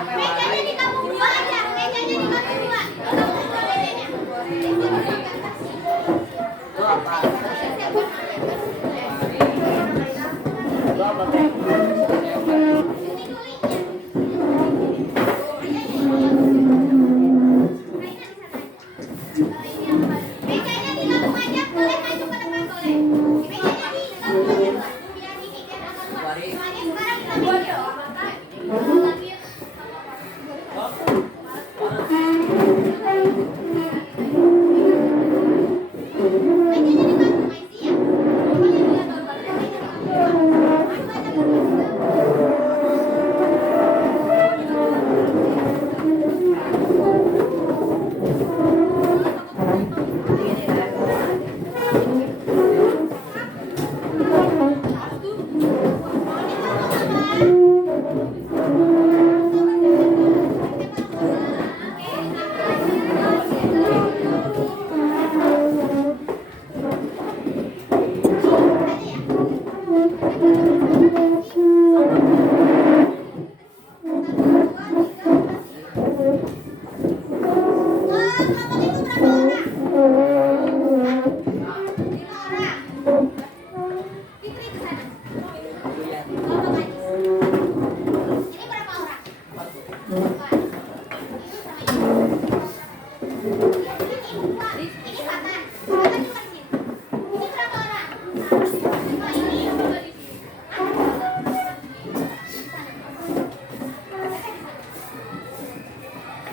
Mejanya di kampung dua aja. Mejanya di kampung dua. Kampung dua mejanya. Itu apa? Itu apa teh? Mejanya di kampung aja. Boleh maju ke depan boleh. Mejanya di kampung aja. Biar ini biar agak luas. Soalnya sekarang kita meja.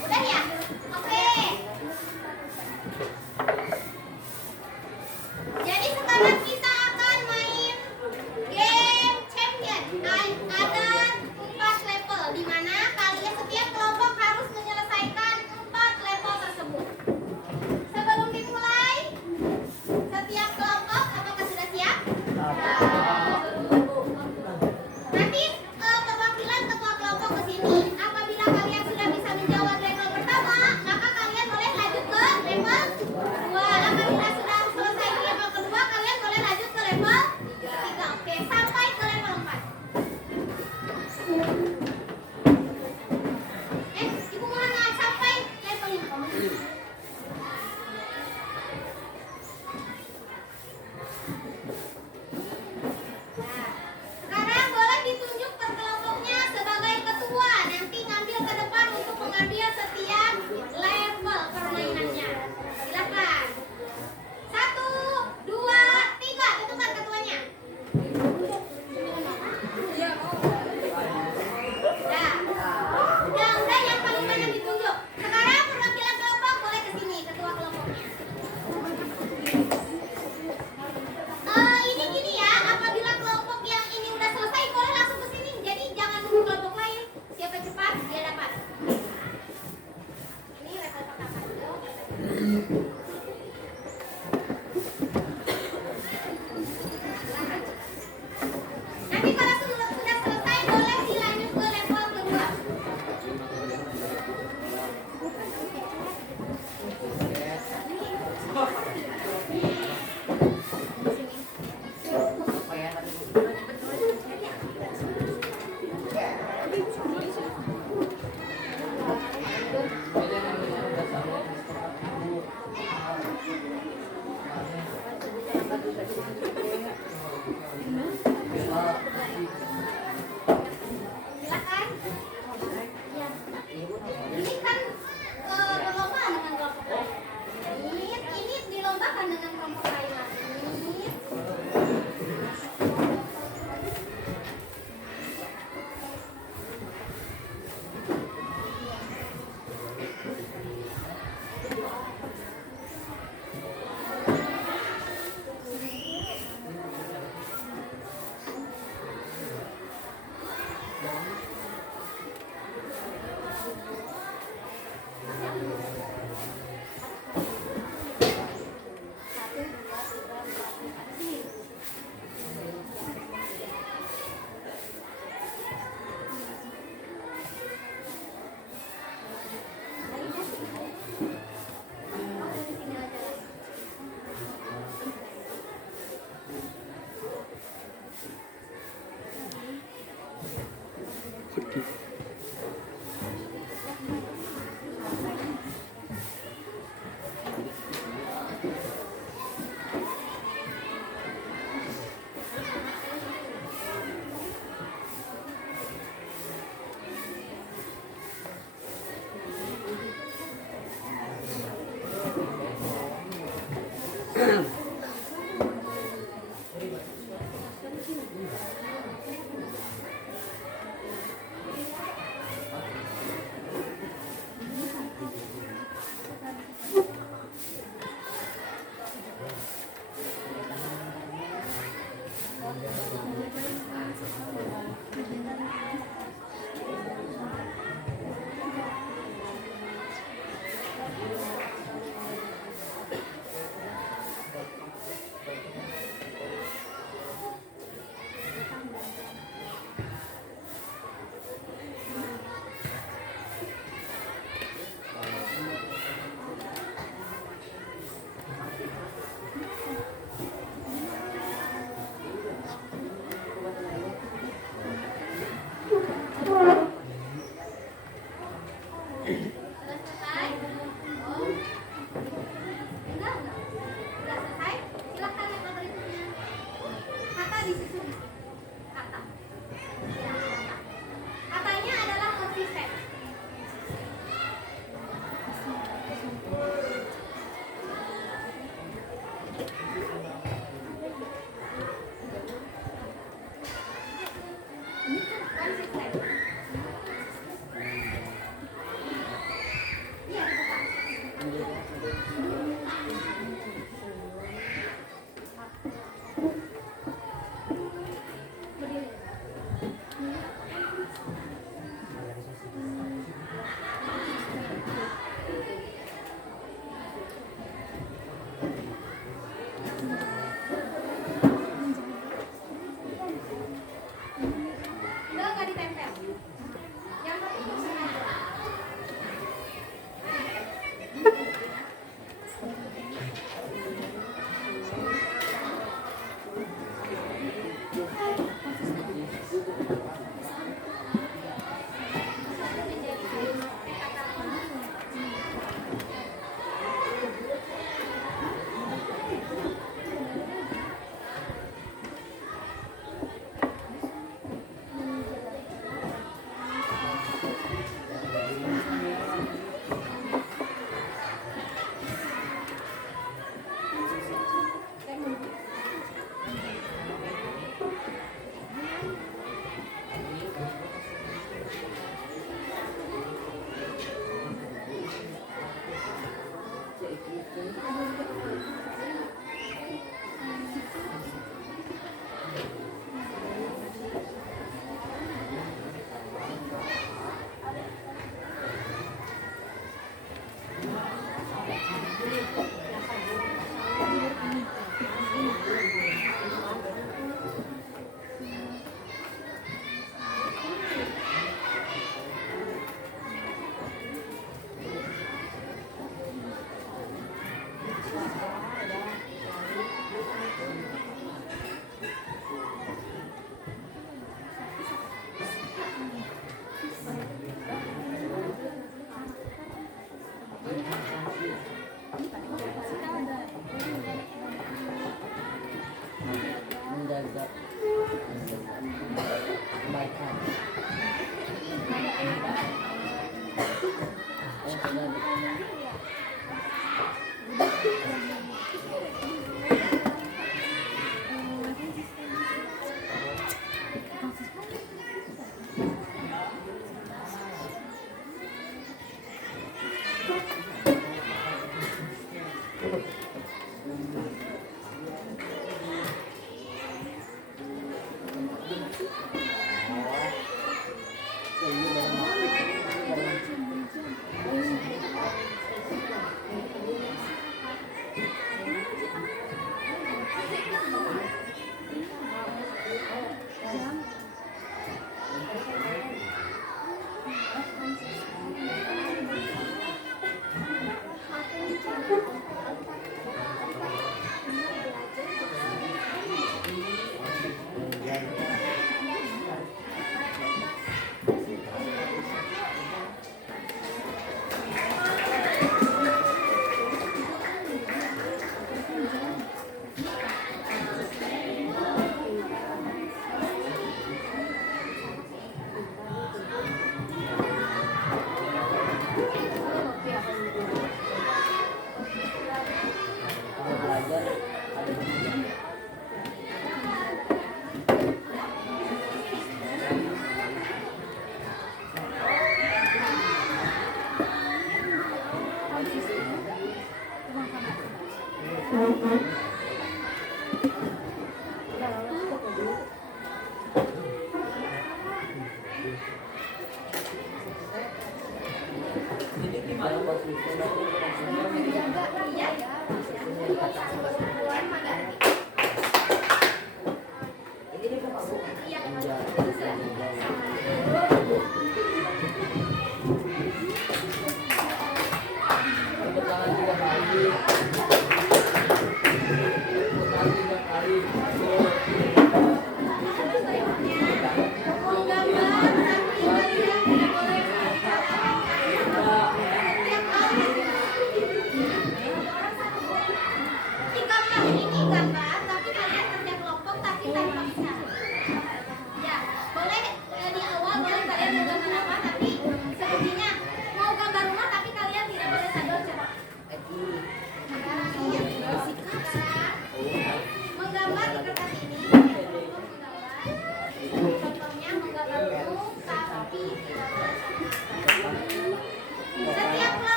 Udah ya? Oke. Jadi sekarang kita akan main game champion. Ada 4 level di mana kalian setiap kelompok harus menyelesaikan 4 level tersebut. selesai? Oh. Enggak. Udah selesai? Silakan yang berikutnya. Kata disusun. Kata. Ya, kata. Katanya adalah konsisten. Konsisten. Iya, Pak. Berdiri. Enggak ditempel. Yang penting bersengaja. Mendadak. Kebaikan.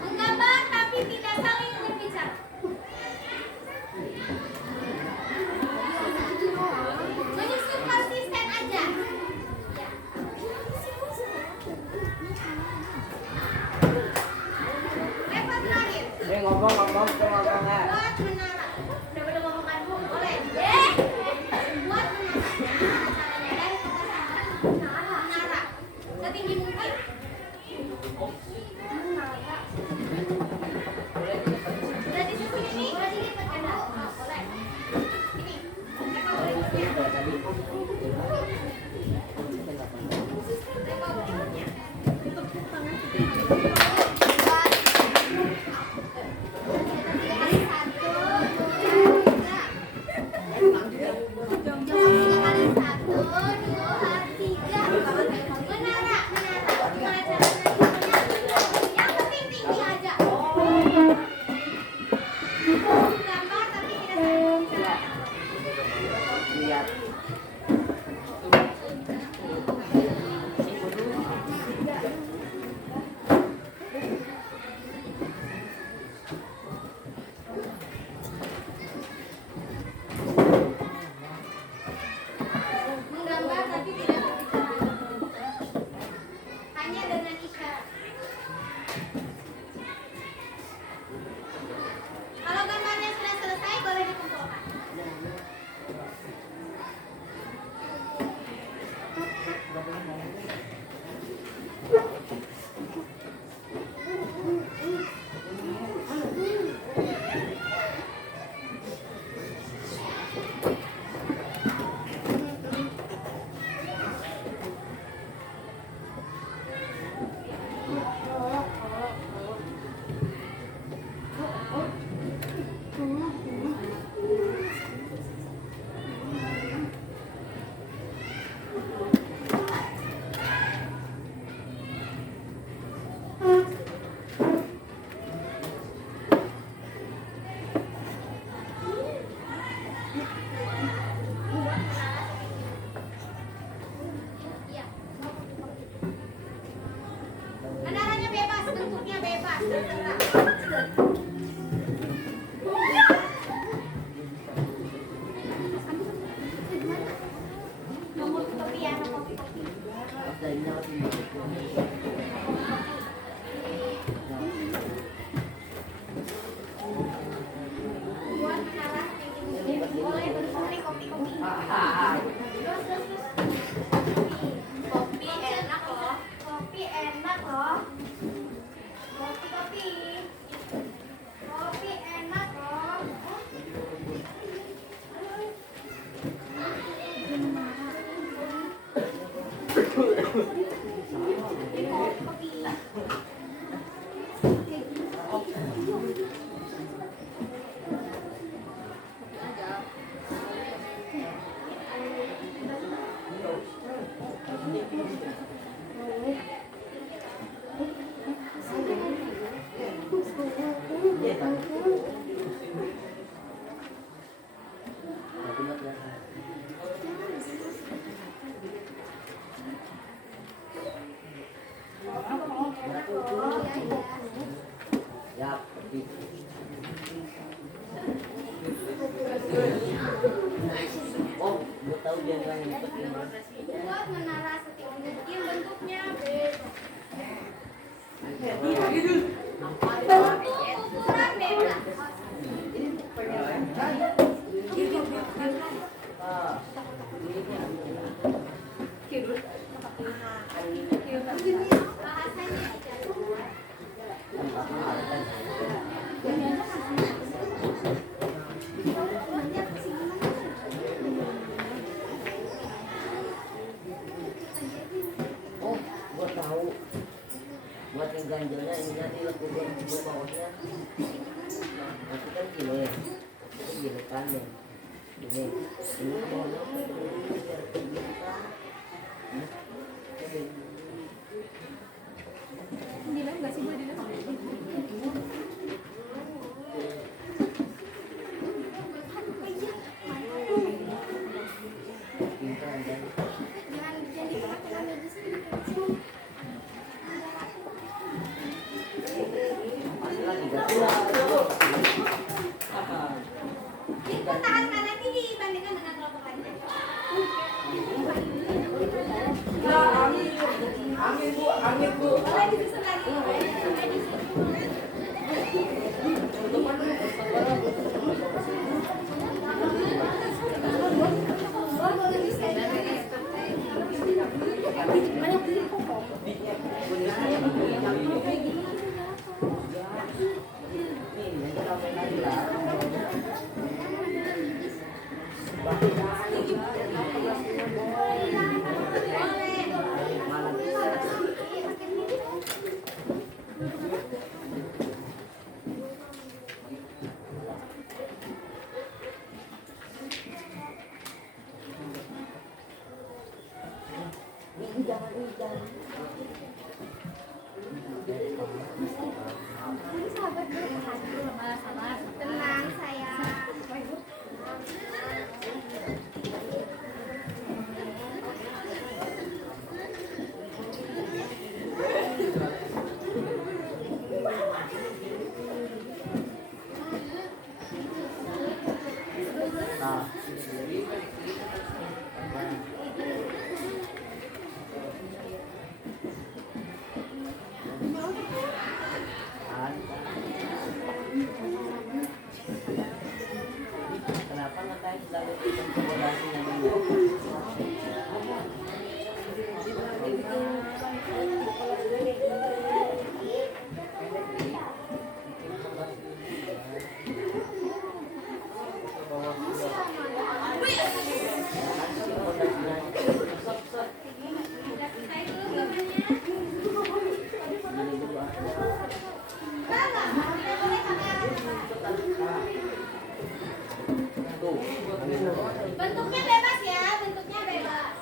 Menggambar tapi tidak saling berbicara. Menyusun konsisten aja. Ya. Level terakhir. Ngomong tuh ngomongnya. Buat menara. Udah ngomongkan Bu, boleh. Buat menara. Caranya dari kata menara. Setinggi mungkin. Udah disusun ini, udah dilipat kan? Boleh. Ini. Level berikutnya. Level berikutnya. Menggambar tapi tidak berbicara. Hanya dengan isyarat. Kalau gambarnya sudah selesai, boleh dikumpulkan. Iya. Menaranya bebas, bentuknya bebas, terserah. Nomor kopi ya, kopi. Buat menara boleh berkopi kopi. Terus. Kopi enak loh. Kopi enak loh. Kopi. Kopi enak loh. Kopi. Ya, oh, gue tahu dia yang ngikut ini. Buat menara setinggi mungkin bentuknya bebas. Bentuk ukuran bebas. Bahasanya Oh, gue tahu. Buat yang ganjelnya ini nanti lo kubur bawahnya. Nanti kan kilo ya. Itu gini kan ya. Ini bawahnya biar tinggi kan. Dilan nggak sih, Bu? Dilan? Pintar dan jangan dipakai lagi di sini. ibu, angin bu. Boleh disusun lagi. Boleh disusun. Tenang sayang. Kenapa nggak tahu selalu konsolidasinya dulu? Bentuknya bebas ya, bentuknya bebas.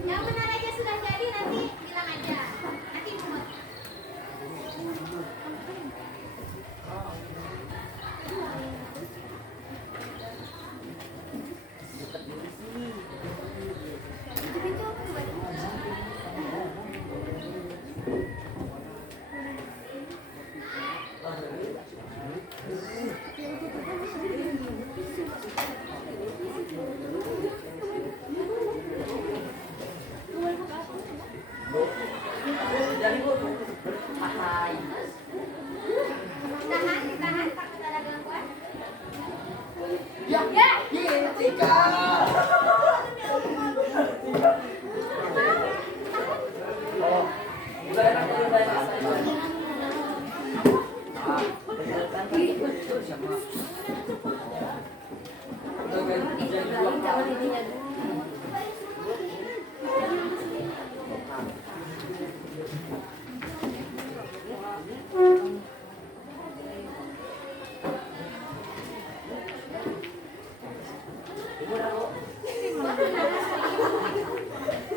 Yang benar aja sudah jadi, nanti bilang aja. Nanti cuma. Itu apa buat? Jadi bu, hai. Tahan, takut ada gangguan. Ya, Tika. Oh, udah enak. Bener kan? Siapa? Udah ganti.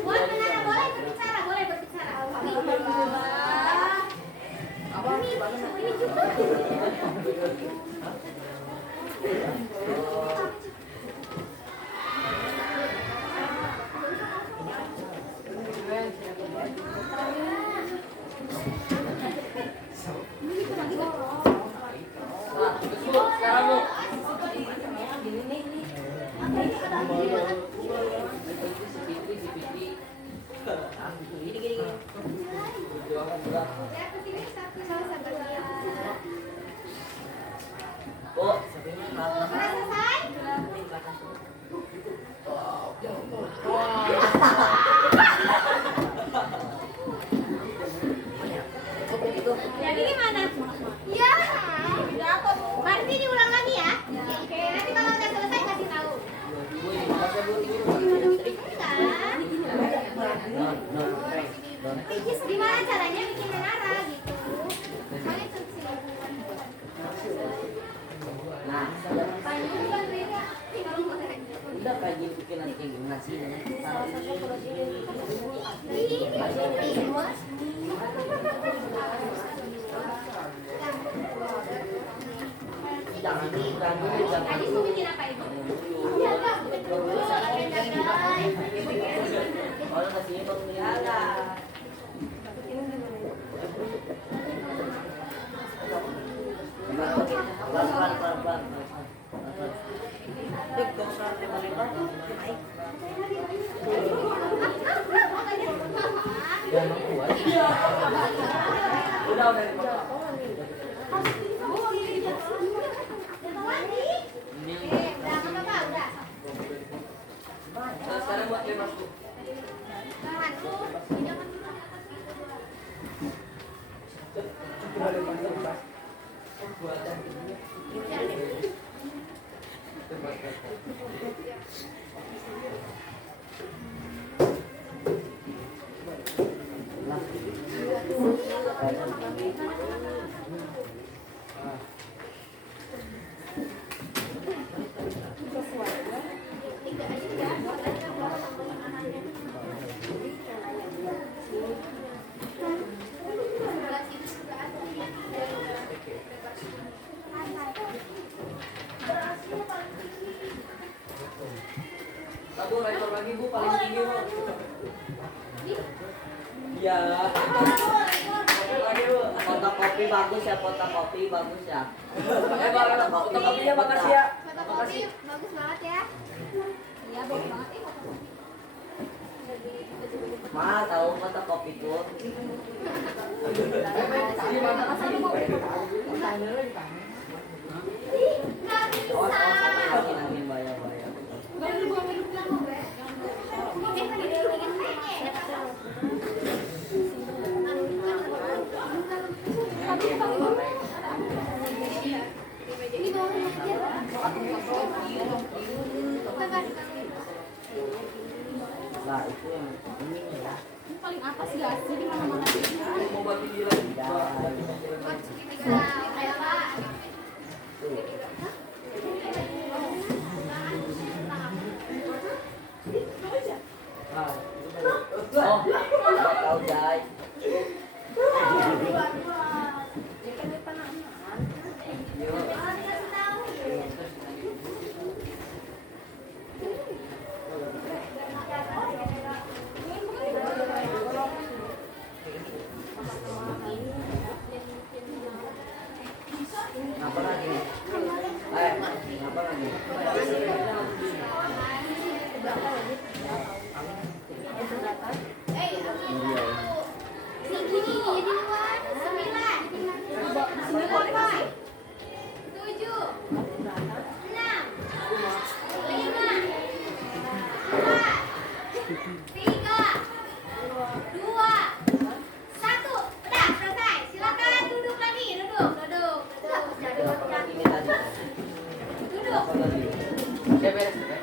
Buat menara boleh berbicara. Ini juga. Sudah selesai? Jadi gimana? Ya. Berarti diulang lagi ya? Oke, nanti kalau udah selesai kasih tahu. kasih dengan kita. Jangan diganggu, jangan. Tadi mau bikin apa ibu? Iya kak, bikin dulu. Kalau kasih bang Lila. Pelan-pelan. Udah. Sekarang buat bebas bu. Aku rekor lagi bu, paling tinggi bu. Iya. Lagi bu. Fotokopi bagus ya, fotokopi bagus ya. Fotokopinya makasih ya. Fotokopi bagus banget ya. Iya bagus banget nih fotokopi. Mahal tahu fotokopi tuh. Nggak bisa. Angin bayar. Nah itu yang ini ya. Paling atas gak sih di mana-mana? Mau bagi dia lagi. Kayak apa? Oh, nggak tahu Jai. Ngapa lagi? Ngapa lagi? Ini tadi. Apa lagi? Saya beres ya.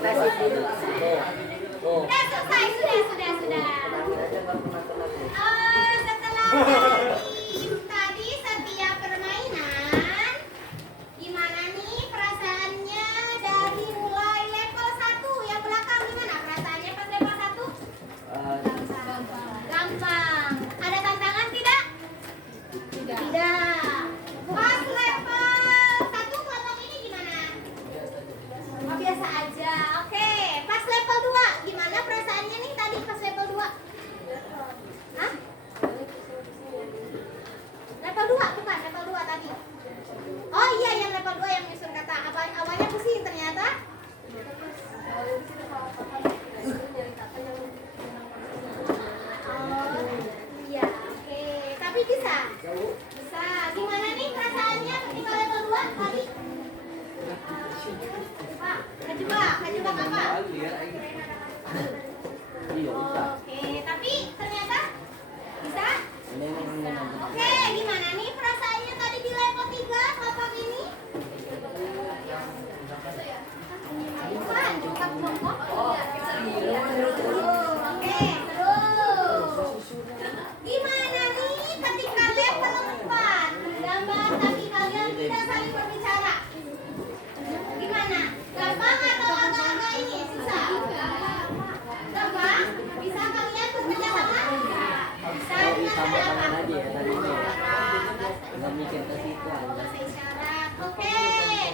Nasi dulu. Tuh. Sudah selesai, sudah. Setelah tadi setiap permainan, gimana nih perasaannya dari mulai level 1 yang belakang gimana perasaannya pas level 1? Gampang. Ada tantangan tidak? Tidak. Pas level 1 kelompok ini gimana? Oh, biasa aja. Oke. Pas level 2 gimana perasaannya nih tadi pas level 2? Hah? Level 2 bukan, level 2 tadi. Oh iya, yang level 2 yang nyusun kata. Awalnya pusing ternyata. Oh, iya, oke. Tapi bisa? Bisa. Gimana nih perasaannya ketika level 2 tadi? Kejebak apa? Iya, bisa. Oke, tapi ternyata bisa? Oke, gimana nih perasaannya tadi di level 3 kelompok ini? Bukan, cungkap kelompok. Oke, terus. Gimana nih ketika tambah-tambah lagi ya tadi ini. Nggak mikir ke situ aja. Bahasa isyarat. Oke,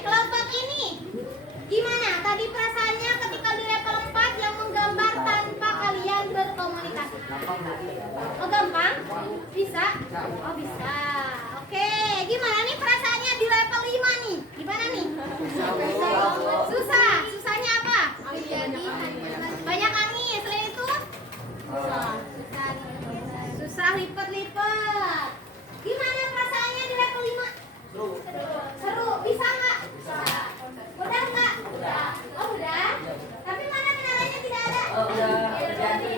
kelompok ini gimana? Tadi perasaannya ketika di level 4 yang menggambar tanpa kalian berkomunikasi. Gampang tadi ya. Oh gampang? Bisa? Oh bisa. Oke, gimana nih perasaannya di level 5 nih? Gimana nih? Susah. Susahnya apa? Banyak angin. Selain itu? Susah lipat-lipat. Gimana perasaannya di level 5? Seru. Bisa nggak? Udah nggak? Oh udah. Tapi mana menaranya tidak ada? Udah jadi.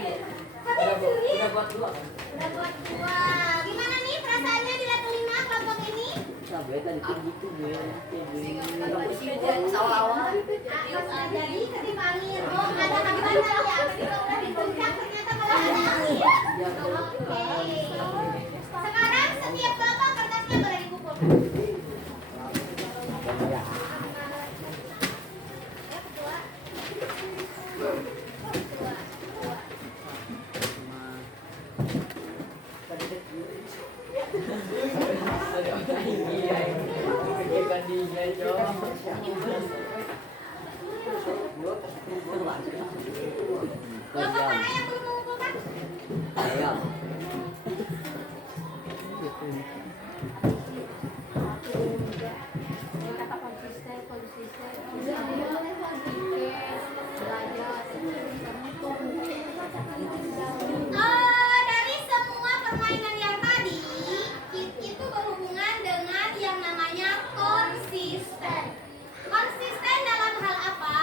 Tapi curi. Udah buat dua. Udah buat dua. Gimana nih perasaannya di level 5 kelompok ini? Sampai tadi gitu gue. Jadi ketimpa angin. Oh ada hambatan ya. Ketika udah di puncak ternyata malah ada angin. Oke. Sekarang setiap bapak kertasnya boleh dikumpulkan. Ya ketua. Kelompok mana yang belum mengumpulkan? Ayo. Dari semua permainan yang tadi, itu berhubungan dengan yang namanya konsisten. Konsisten dalam hal apa?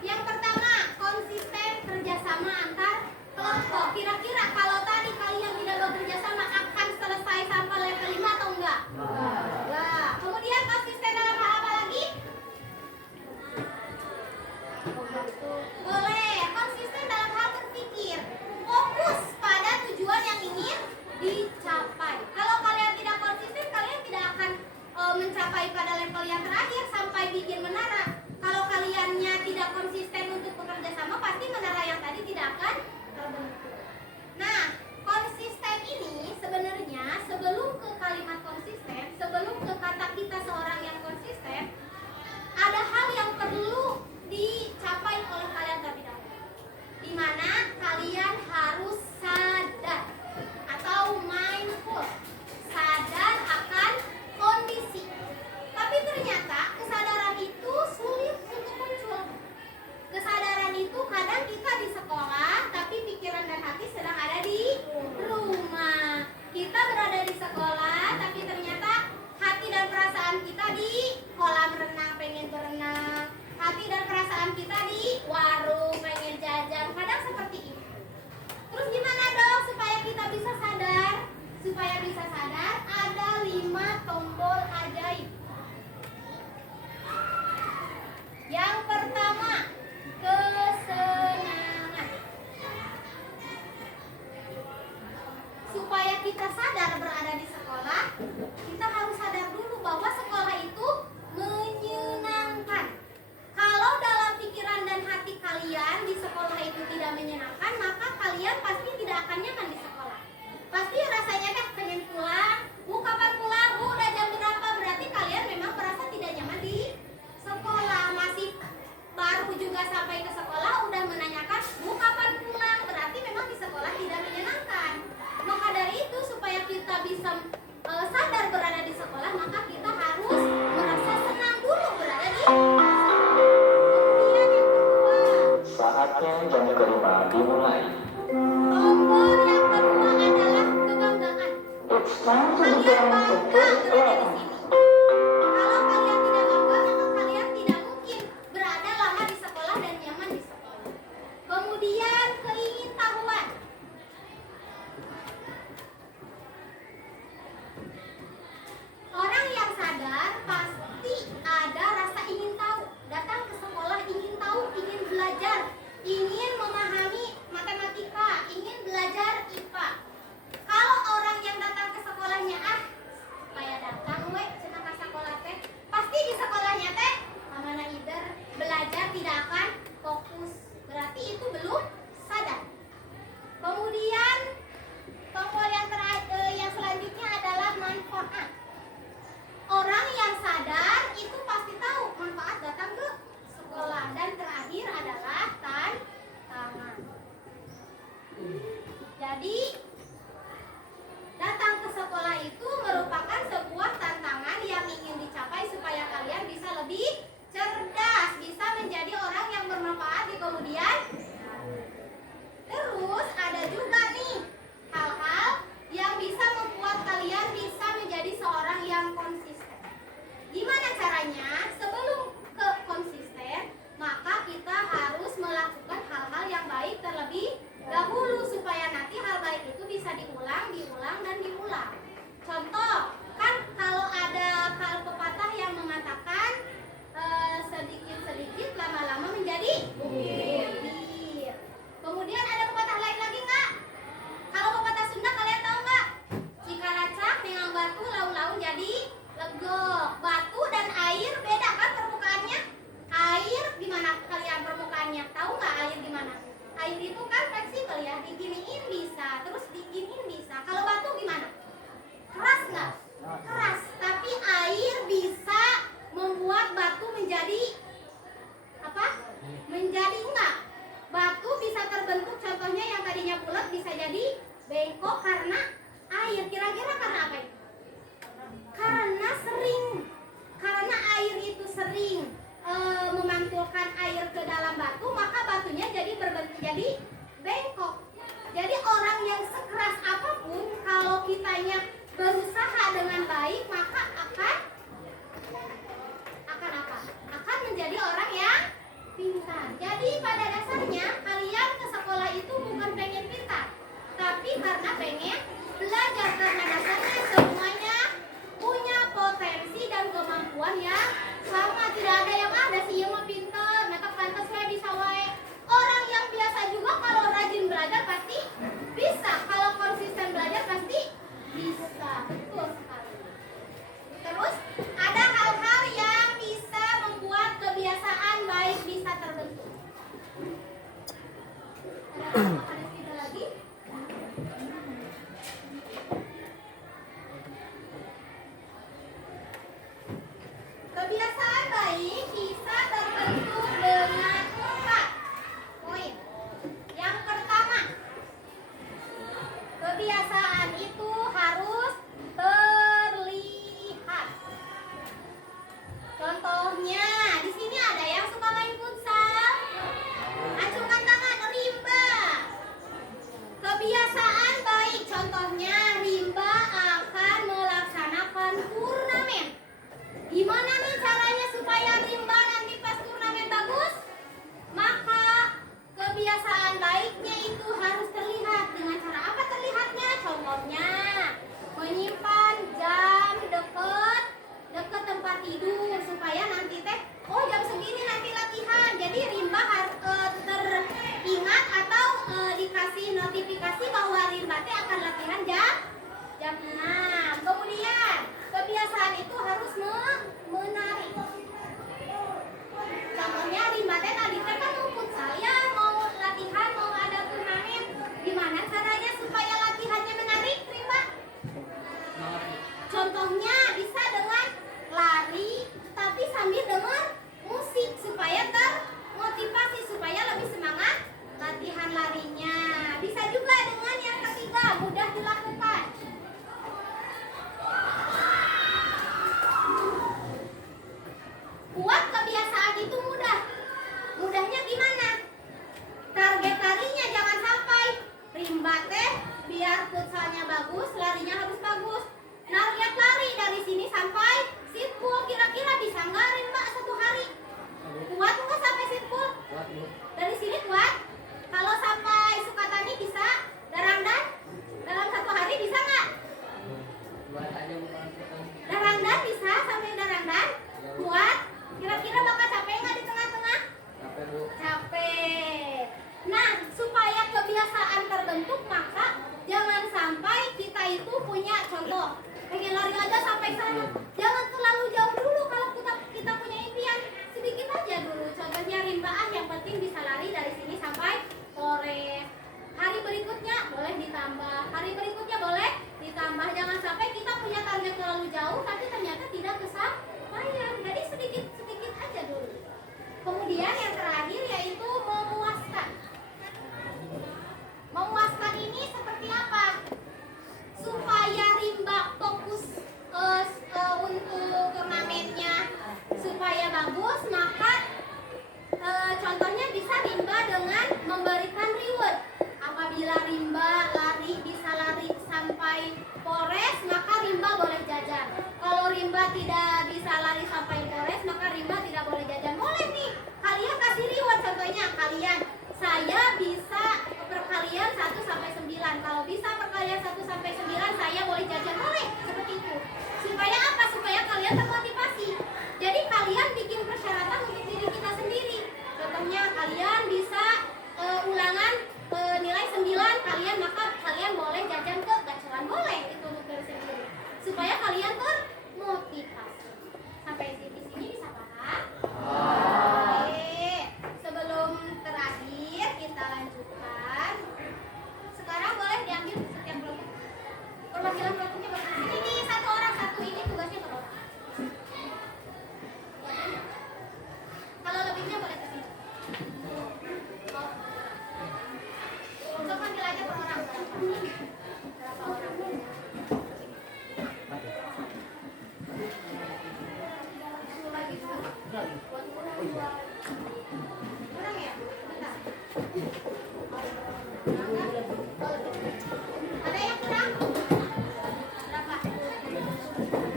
Yang pertama, konsisten kerjasama antar kelompok. Kira-kira kalau tadi kalian tidak bekerja sama akan selesai sampai level 5 atau enggak? Enggak. Kemudian konsisten dalam hal apa lagi? Boleh. Konsisten dalam hal berpikir. Fokus pada tujuan yang ingin dicapai. Kalau kalian tidak konsisten, kalian tidak akan mencapai pada level yang terakhir sampai bikin menara. Kalau kaliannya tidak konsisten untuk bekerja sama, pasti menara yang tadi tidak akan terbentuk. Nah, konsisten ini sebenarnya sebelum ke kalimat konsisten, sebelum ke kata kita seorang yang konsisten, ada hal yang perlu dicapai oleh kalian terlebih dahulu, di mana kalian harus sadar atau mindful, sadar akan kondisi. Tapi ternyata kesadaran itu sulit untuk muncul. Kesadaran itu kadang kita di sekolah, tapi pikiran dan hati sedang ada di rumah. Kita berada di sekolah, tapi ternyata hati dan perasaan kita di kolam renang, pengen berenang. Hati dan perasaan kita di warung, pengen jajan. Kadang seperti itu. Terus gimana dong supaya kita bisa sadar? Supaya bisa sadar, ada 5 tombol ajaib. Yang pertama, kesenangan. Supaya kita sadar berada di sekolah, kita harus sadar dulu bahwa sekolah itu menyenangkan. Kalau dalam pikiran dan hati kalian di sekolah itu tidak menyenangkan, maka kalian pasti tidak akan nyaman di sekolah. Pasti rasanya kan pengen pulang. Bu, kapan pulang? Bu, udah jam berapa? Berarti kalian memang merasa tidak nyaman di sekolah. Masih baru juga sampai ke sekolah udah menanyakan, Bu, kapan pulang? Berarti memang di sekolah tidak menyenangkan. Maka dari itu supaya kita bisa sadar berada di sekolah, maka kita harus merasa senang dulu berada di sekolah. Kemudian yang kedua, Saatnya jam kelima dimulai. tombol yang kedua adalah kebanggaan. It's time to Kalian begin bangga the berada first di lesson. sini. Kalau kalian tidak bangga, maka kalian tidak mungkin berada lama di sekolah dan nyaman di sekolah. Kemudian keingintahuan. Orang yang sadar pasti ada rasa ingin tahu. Datang ke sekolah ingin tahu, ingin belajar, ingin memahami matematika, ingin belajar IPA. Kalau orang yang datang ke sekolahnya Karena air. Kira-kira karena apa itu? Karena sering. Karena air itu sering memantulkan air ke dalam batu, maka batunya jadi bengkok. Jadi orang yang sekeras apapun, kalau kitanya berusaha dengan baik, maka akan apa? Akan menjadi orang yang pintar. Jadi pada dasarnya kalian ke sekolah itu bukan pengen pintar, tapi karena pengen belajar. Karena dasarnya semuanya punya potensi dan kemampuan yang sama. Tidak ada yang ada sih yang mau pintar, maka pantas saya bisa wae. Orang yang biasa juga kalau rajin belajar pasti bisa, kalau konsisten belajar pasti bisa. Betul sekali. Terus ada hal-hal yang bisa membuat kebiasaan baik bisa terbentuk. Ada cerita lagi? Kebiasaan baik bisa terbentuk dengan 4 poin. Yang pertama, kebiasaan itu harus terlihat. Contohnya, di sini ada yang suka main futsal. Acungkan tangan, rimba. Kebiasaan baik, contohnya rimba akan melaksanakan turnamen. Gimana nih caranya supaya rimba nanti pas turnamen bagus? Maka kebiasaan baiknya itu harus terlihat. Dengan cara apa terlihatnya? Contohnya menyimpan jam deket tempat tidur supaya nanti jam segini nanti latihan. Jadi rimba harus teringat atau dikasih notifikasi bahwa rimba akan latihan jam 6. Kemudian kebiasaan itu harus menarik. Contohnya rimba tadi kan mau futsal ya, mau latihan, mau ada turnamen. Gimana caranya supaya latihannya menarik, rimba? Contohnya bisa dengan lari tapi sambil dengar musik supaya termotivasi, supaya lebih semangat latihan larinya. Bisa juga dengan yang ketiga, mudah dilakukan. Buat kebiasaan itu mudah. Mudahnya gimana? Target larinya jangan sampai rimba biar futsalnya bagus, larinya harus bagus. Target lari dari sini sampai sitpool, kira-kira bisa nggak rimba 1 hari? Kuat nggak sampai sitpool? Dari sini kuat? Kalau sampai Sukatani bisa? Darangdan? Dalam 1 hari bisa nggak? Darangdan bisa sampai Darangdan? Kuat? Kira-kira bakal capek nggak di tengah-tengah? Capek. Nah, supaya kebiasaan terbentuk, maka jangan sampai kita itu punya contoh pengen lari aja sampai sana. Jangan terlalu jauh dulu. Kalau kita punya impian, sedikit aja dulu. Contohnya rimbaah yang penting bisa lari dari sini sampai Polres. Hari berikutnya boleh ditambah. Hari berikutnya boleh ditambah. Jangan sampai kita punya target terlalu jauh tapi ternyata tidak kesampaian. Jadi sedikit-sedikit aja dulu. Kemudian yang terakhir yaitu memuaskan. Memuaskan ini seperti apa? Supaya rimba fokus untuk turnamennya supaya bagus, maka contohnya bisa rimba dengan memberikan reward. Apabila rimba bisa lari sampai Polres, maka rimba boleh jajan. Kalau rimba tidak bisa lari sampai Polres, maka rimba tidak boleh jajan. Boleh nih, kalian kasih reward. Contohnya saya bisa perkalian 1 sampai 9. Kalau bisa perkalian 1 sampai 9, saya boleh jajan. Boleh seperti itu. Supaya apa? Supaya kalian termotivasi. Jadi kalian bikin persyaratan untuk diri kita sendiri. Contohnya kalian bisa ulangan nilai 9 maka kalian boleh jajan ke gacoran. Boleh itu untuk diri sendiri. Supaya kalian termotivasi. Sampai di sini bisa paham? Oke. Sebelum terakhir kita lanjutkan. Sekarang boleh diambil setiap kelompok. Perwakilan kelompoknya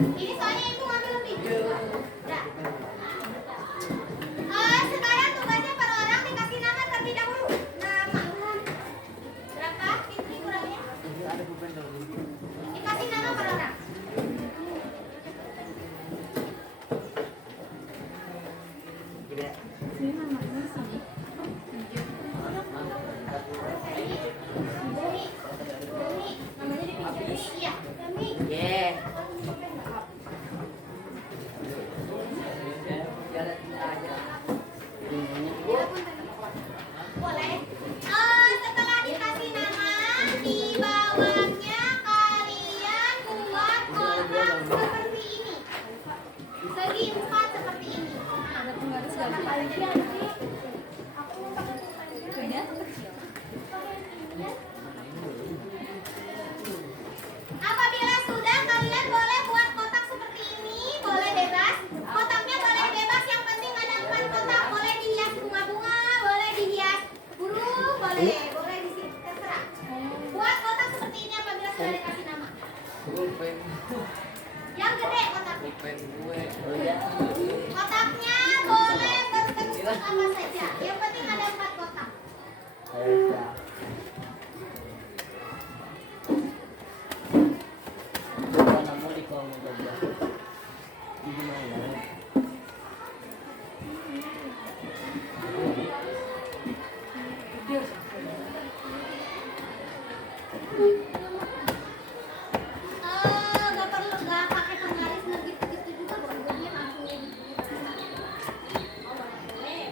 Ini soalnya ibu ngambil lebih. Udah. Sekarang tugasnya per orang dikasih nama terlebih dahulu. Nama. Berapa? Ini kurangnya. Dikasih nama per orang. Sini namanya sini. Namanya dipinjami. Iya. Demi. Yeah. Boleh. Setelah dikasih nama, di bawahnya kalian buat kotak seperti ini. Segi 4 seperti ini. Ada penggaris ganti. Gede atau kecil? Apabila sudah, kalian boleh buat kotak seperti ini, boleh bebas. Kotaknya boleh bebas, yang penting ada 4 kotak. Boleh dihias bunga-bunga, boleh dihias burung, boleh di sini terserah. Buat kotak seperti ini apabila sudah dikasih nama. Yang gede kotaknya. Oh ya. Kotaknya boleh berbentuk apa saja. Yang penting ada 4 kotak. Ayo. Bukan kamu di kolom coba. Di mana? Gak pakai penggaris gitu juga, boleh langsung gitu. Oh, boleh.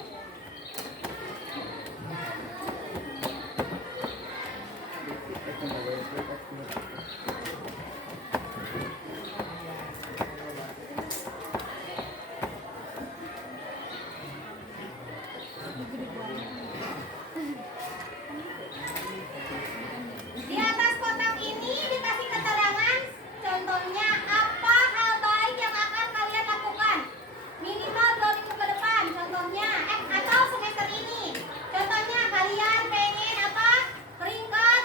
Di atas kotak ini dikasih keterangan, contohnya apa hal baik yang akan kalian lakukan minimal 2 minggu ke depan, contohnya atau semester ini. Contohnya kalian pengen apa, peringkat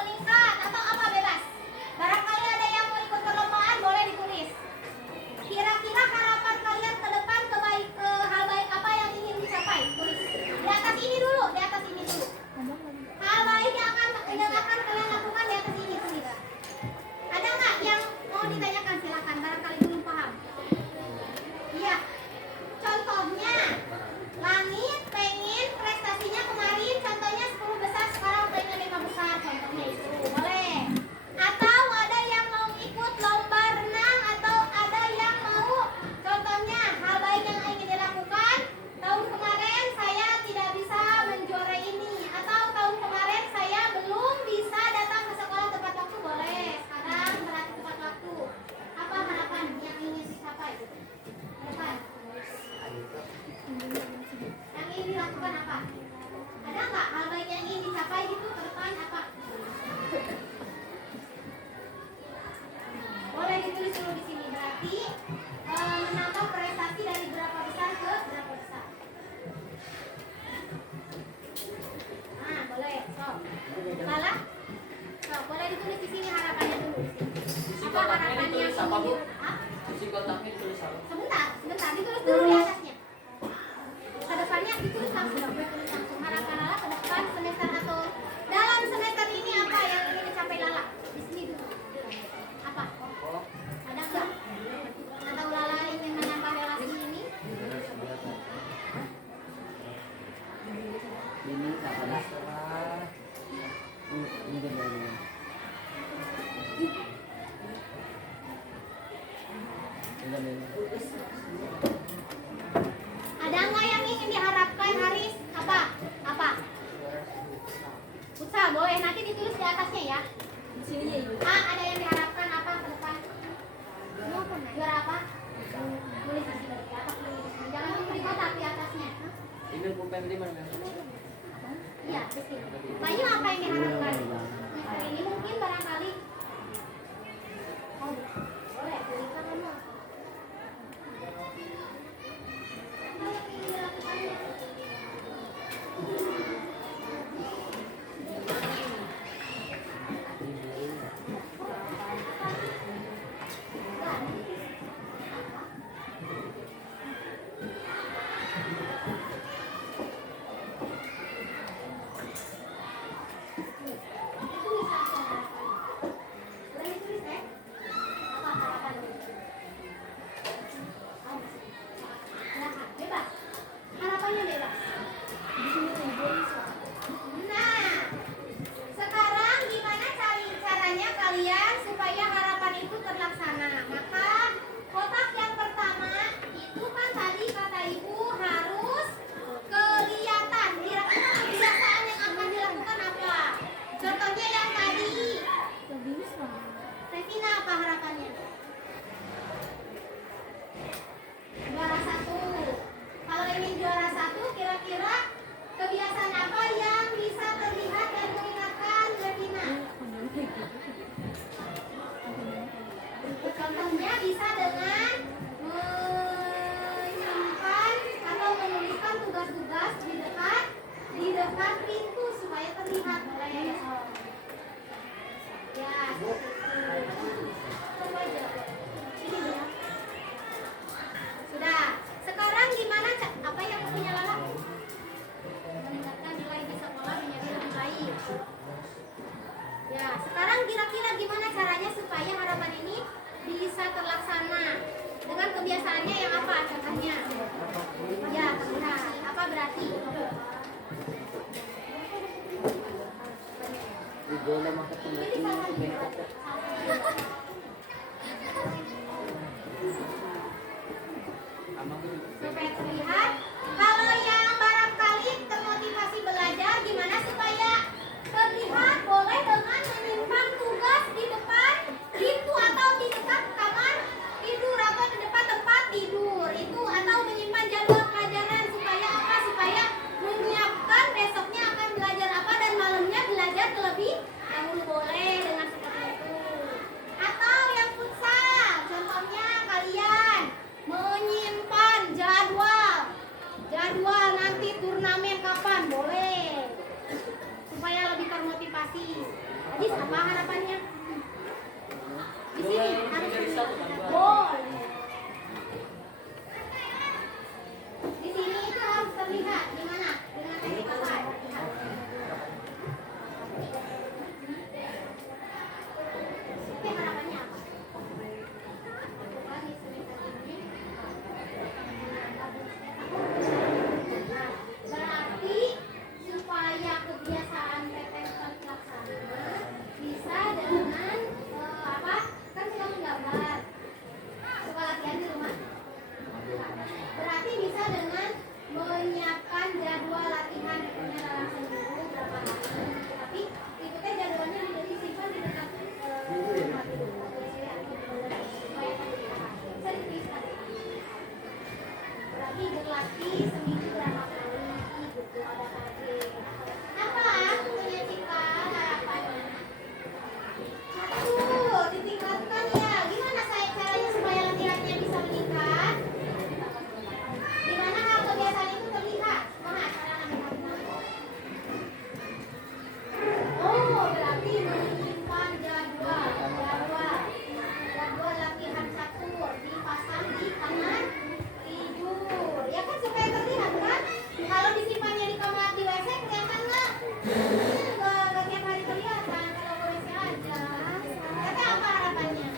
meningkat atau apa, bebas. Barangkali ada yang mau ikut perlombaan, boleh ditulis. Kira-kira harapan kalian ke depan hal baik apa yang ingin dicapai, tulis. Di atas ini dulu, di atas ini dulu. Hal baik yang akan kalian lakukan di atas ini, tulis. Ada nggak yang mau ditanyakan? Silakan, barangkali belum paham. Iya. Contohnya, Langit pengen prestasinya kemarin, contohnya 10 besar, sekarang pengen 5 besar, contohnya itu. Boleh. Atau ada yang mau ikut lomba renang, atau ada yang mau, contohnya hal baik yang ingin dilakukan. Tahun kemarin saya tidak bisa menjuarai ini, atau tahun kemarin saya belum bisa datang ke sekolah tepat waktu, boleh. Sekarang berarti tepat waktu. Apa harapan yang ingin dicapai? Harapan yang ingin dilakukan apa? Ada nggak hal baik yang ingin dicapai gitu ke depan apa? Boleh ditulis dulu di sini. Berarti menambah prestasi dari berapa besar ke berapa besar. Nah, boleh. So, salah? So, boleh ditulis di sini harapannya dulu. Apa harapannya yang ingin Isi kotaknya ditulis apa? Sebentar, ditulis dulu di atasnya. Ke depannya ditulis langsung, ditulis langsung. Harapan Lala ke depan semester atau dalam semester ini apa yang ingin dicapai Lala? Di sini dulu. Apa? Ada nggak? Atau Lala ingin menambah relasi ini? Ini apa masalah? Ini gimana? Ada nggak yang ingin diharapkan, Haris? Apa? Futsal, boleh. Nanti ditulis di atasnya ya. Di sini ya ibu. Ada yang diharapkan apa ke depan? Juara apa? Tulis di sini di atas. Jangan lupa di kotak di atasnya. Ini pulpen di mana? Iya, di sini. Bayu apa yang diharapkan? Semester ini mungkin barangkali. Oh, boleh. Tuliskan kamu. Apa yang ingin dilakukannya? Enggak. Sudah. Sekarang gimana apa yang punya Lala? Meningkatkan nilai di sekolah menjadi lebih baik. Ya, sekarang kira-kira gimana caranya supaya harapan ini bisa terlaksana dengan kebiasaannya yang apa contohnya? Ya, terlihat. Apa berarti? Idola maka tinggal Supaya terlihat. Kalau yang barangkali termotivasi belajar, gimana supaya terlihat? Boleh dengan menyimpan tugas di depan pintu atau di dekat kamar tidur atau di depan tempat tidur itu, atau menyimpan jadwal pelajaran supaya apa? Supaya menyiapkan besoknya akan belajar apa dan malamnya belajar terlebih dahulu. Boleh dengan seperti itu. Atau yang futsal, contohnya kalian menyimpan jadwal nanti turnamen kapan, boleh supaya lebih termotivasi. Jadi apa harapannya? Di sini harus boleh. Di sini itu harus terlihat gimana dengan teknik apa? Oke, harapannya apa? Berarti supaya kebiasaan PTN terlaksana bisa dengan apa? Kan suka menggambar, suka latihan di rumah. Berarti bisa dengan menyiapkan jadwal latihan punya dalam seminggu berapa hari. Tapi itu kan jadwalnya tidak disimpan di dekat tempat tidur. Supaya terlihat. Bisa dituliskan. Berarti berlatih seminggu berapa kali gitu, ada target. Apa punya Cika harapannya? Satu, ditingkatkan ya. Gimana saya caranya supaya latihannya bisa meningkat? Gimana hal kebiasaan itu terlihat? Mana cara melihatnya? Oh, berarti menyimpan jadwal latihan catur dipasang di kamar tidur. Ya kan supaya terlihat kan? Kalau disimpannya di kamar di WC kelihatan nggak? Nggak tiap hari kelihatan kalau ke WC aja. Tapi apa harapannya?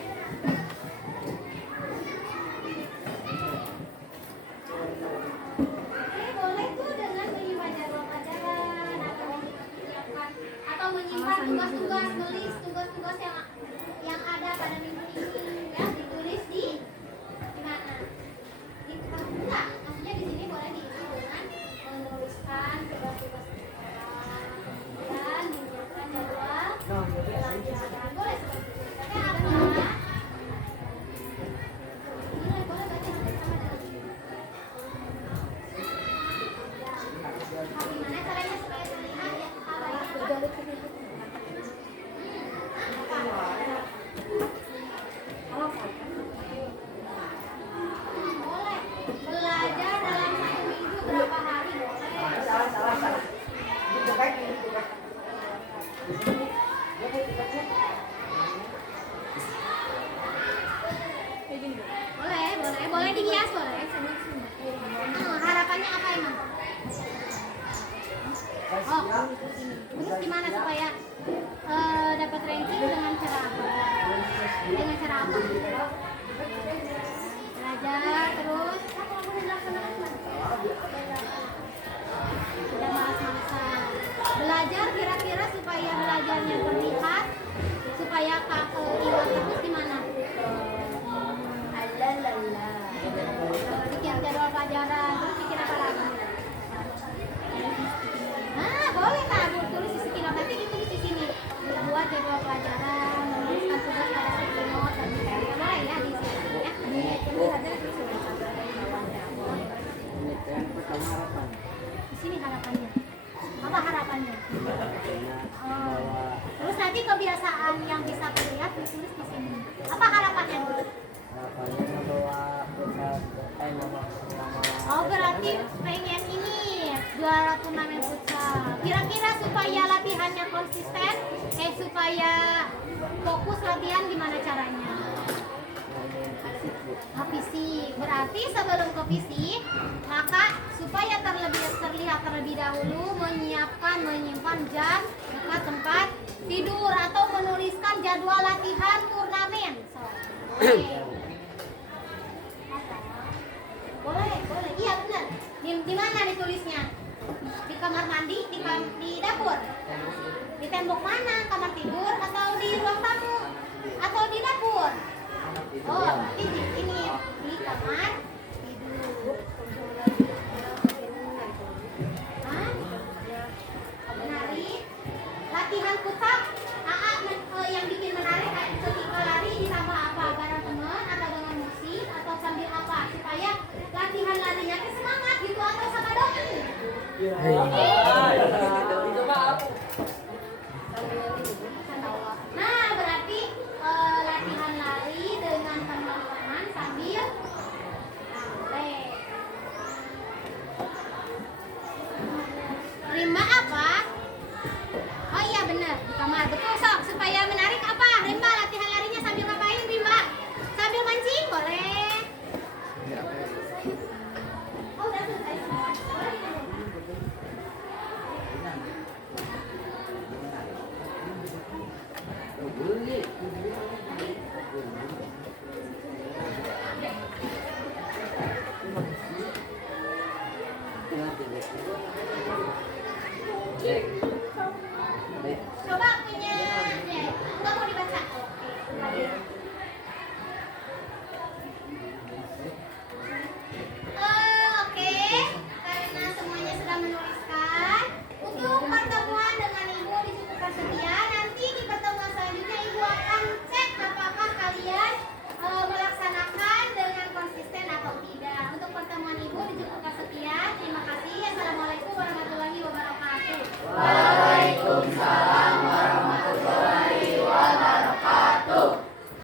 Oke, boleh tuh dengan menyimpan jadwal pelajaran atau menyiapkan atau menyimpan tugas-tugas, nulis tugas-tugas yang ada pada minggu ini ya, ditulis di mana? Di kertas enggak? Maksudnya di sini boleh diisi dengan menuliskan tugas-tugas sekolah dan menyiapkan jadwal pelajaran. Boleh seperti itu. Tapi apa? Boleh baca sama-sama dalam gimana caranya supaya terlihat ya? Apa ini? Boleh. Belajar dalam 1 minggu berapa hari? Boleh. Boleh dihias, boleh. Harapannya apa emang? Oh, terus gimana supaya dapat ranking dengan cara apa? Dengan cara apa? Belajar terus. Tidak malas-malasan. Belajar kira-kira supaya belajarnya terlihat, supaya ingat terus gimana? Bikin jadwal pelajaran, terus bikin apa lagi? Nah, boleh tabur, tulis di sini, nanti ditulis di sini. Buat jadwal pelajaran, menuliskan tugas pada sticky note dan sebagainya. Boleh ya di sini ya. yang pertama harapan. Di sini harapannya. Apa harapannya? Bahwa Terus nanti kebiasaan yang bisa terlihat ditulis di sini. Apa harapannya dulu? harapannya membawa bekal nama Oh, berarti pengen ini juara turnamen futsal. Kira-kira supaya latihannya konsisten, supaya fokus Berarti sebelum ke fisik, maka supaya terlihat terlebih dahulu menyimpan jam dekat tempat tidur atau menuliskan jadwal latihan turnamen. Boleh. Iya benar. Di mana ditulisnya? Di kamar mandi, di dapur. Di tembok mana? Kamar tidur atau di ruang tamu?